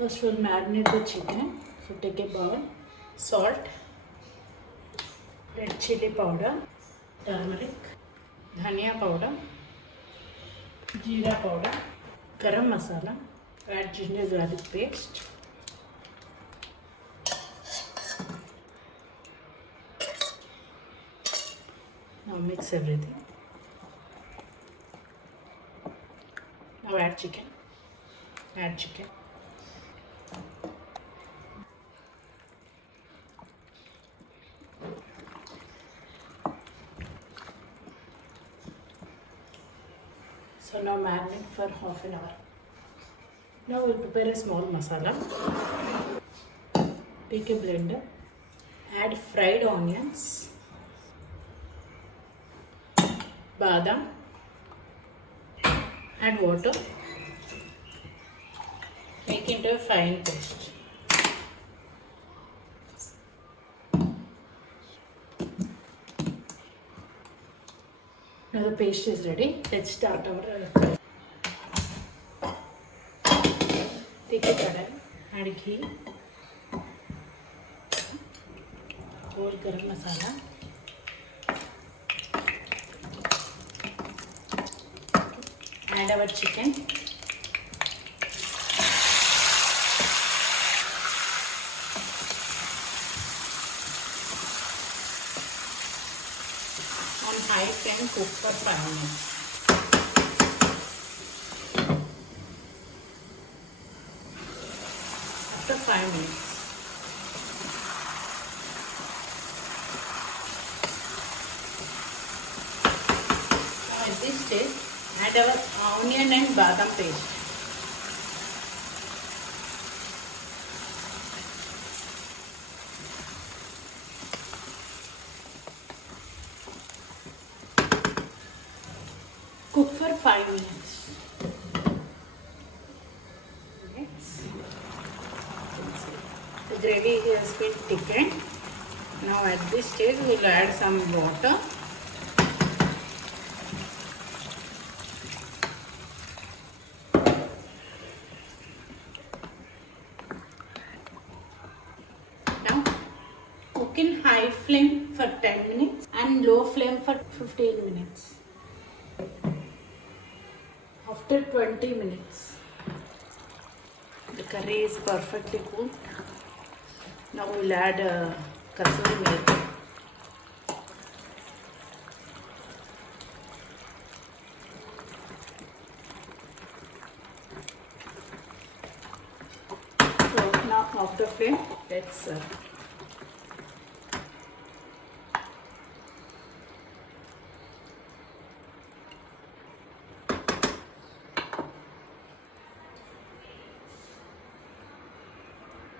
First we'll marinate the chicken. So take a bowl, salt, red chili powder, turmeric, dhania powder, jeera powder, garam masala, add ginger garlic paste. Now mix everything. Now add chicken. Add chicken. So now marinate for half an hour. Now we'll prepare a small masala. Take a blender. Add fried onions, badam, add water. Make into a fine paste. Now the paste is ready. Let's start our take a kadai, add ghee, whole garam masala, add our chicken, on high flame cook for 5 minutes. After 5 minutes, at this stage add our onion and badam paste. Cook for 5 minutes. The gravy has been thickened. Now at this stage we will add some water. Now cook in high flame for 10 minutes and low flame for 15 minutes. After 20 minutes, the curry is perfectly cooked. Now we'll add kasuri methi. So now off the flame, let's serve.